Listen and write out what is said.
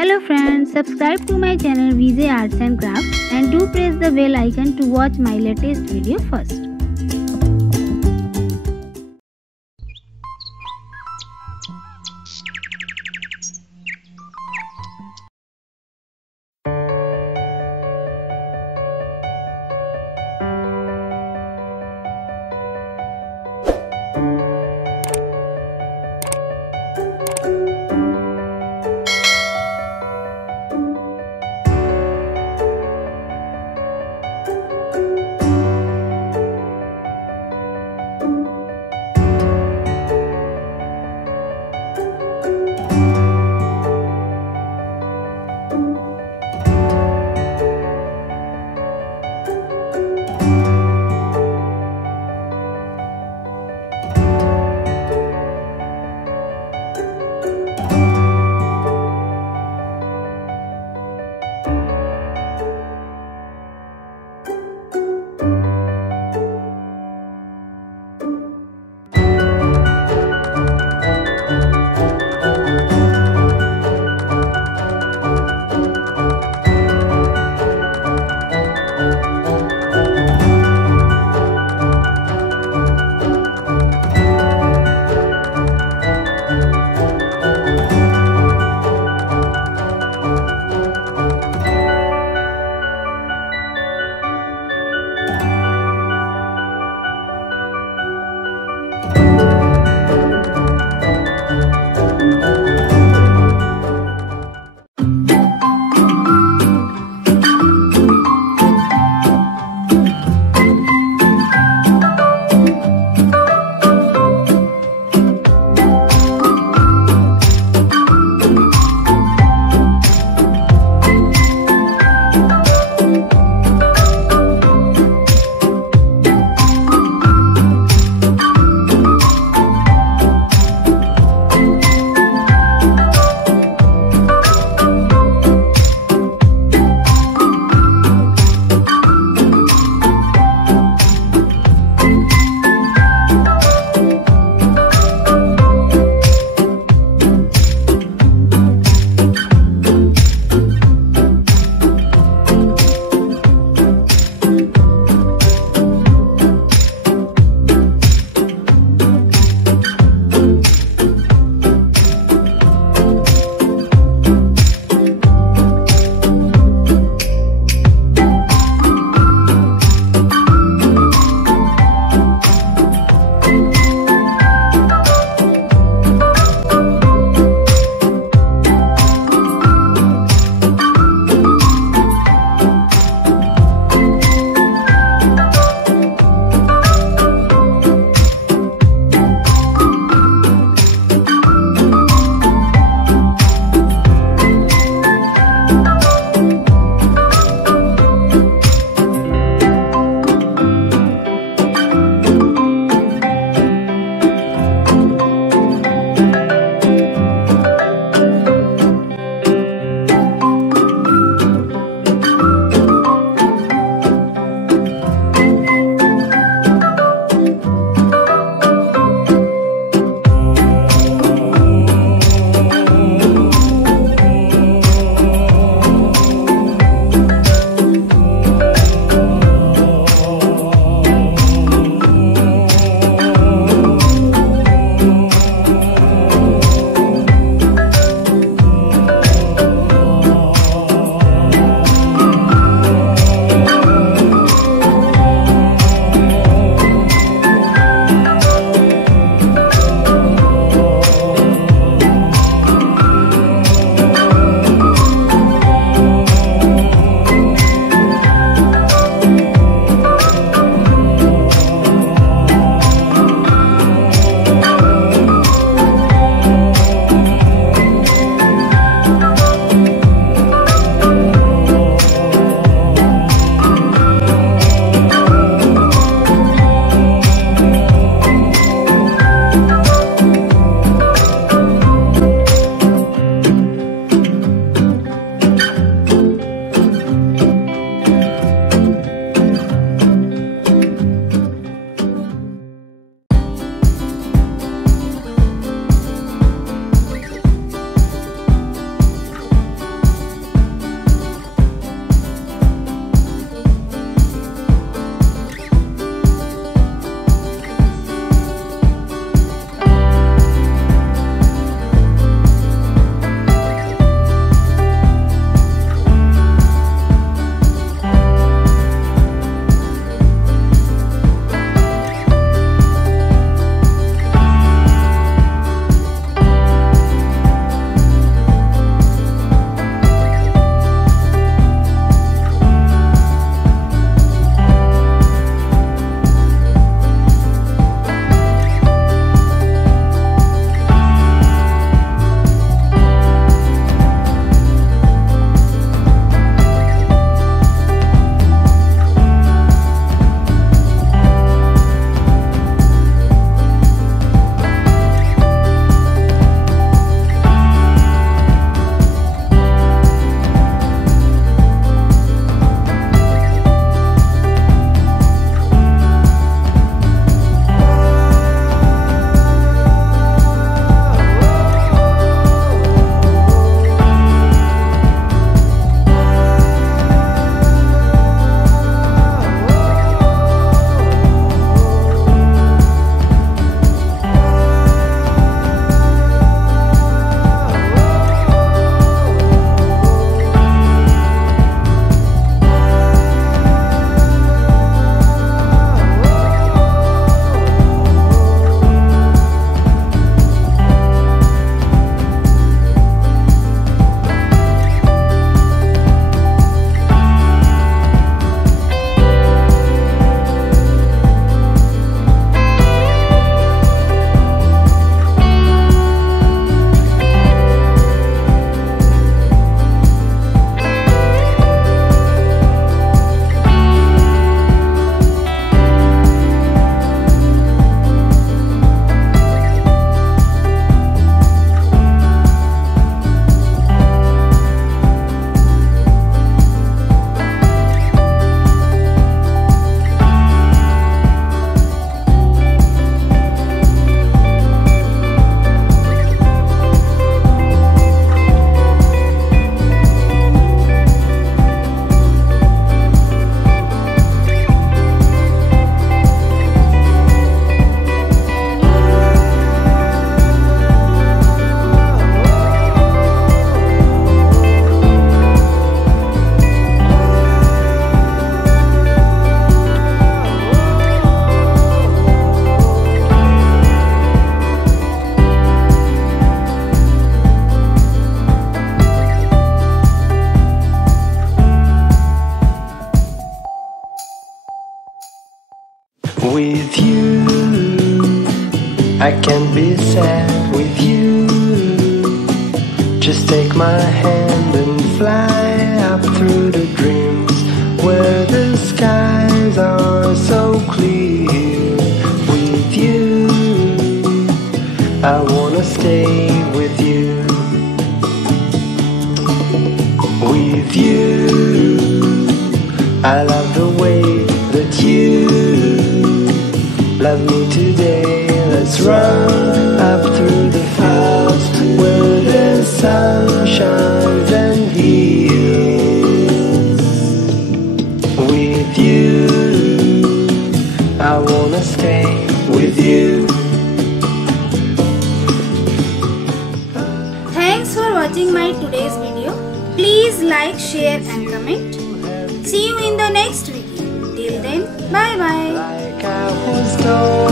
Hello friends, subscribe to my channel VJ Arts and Crafts and do press the bell icon to watch my latest video first. I can't be sad with you. Just take my hand and fly up through the dreams where the skies are so clear. With you, I wanna stay with you. With you, I love the way that you love me today. Let's run up through the fields where the sun shines and heals. With you, I wanna stay with you. Thanks for watching my today's video. Please like, share and comment. See you in the next video. Till then, bye bye. Like I was told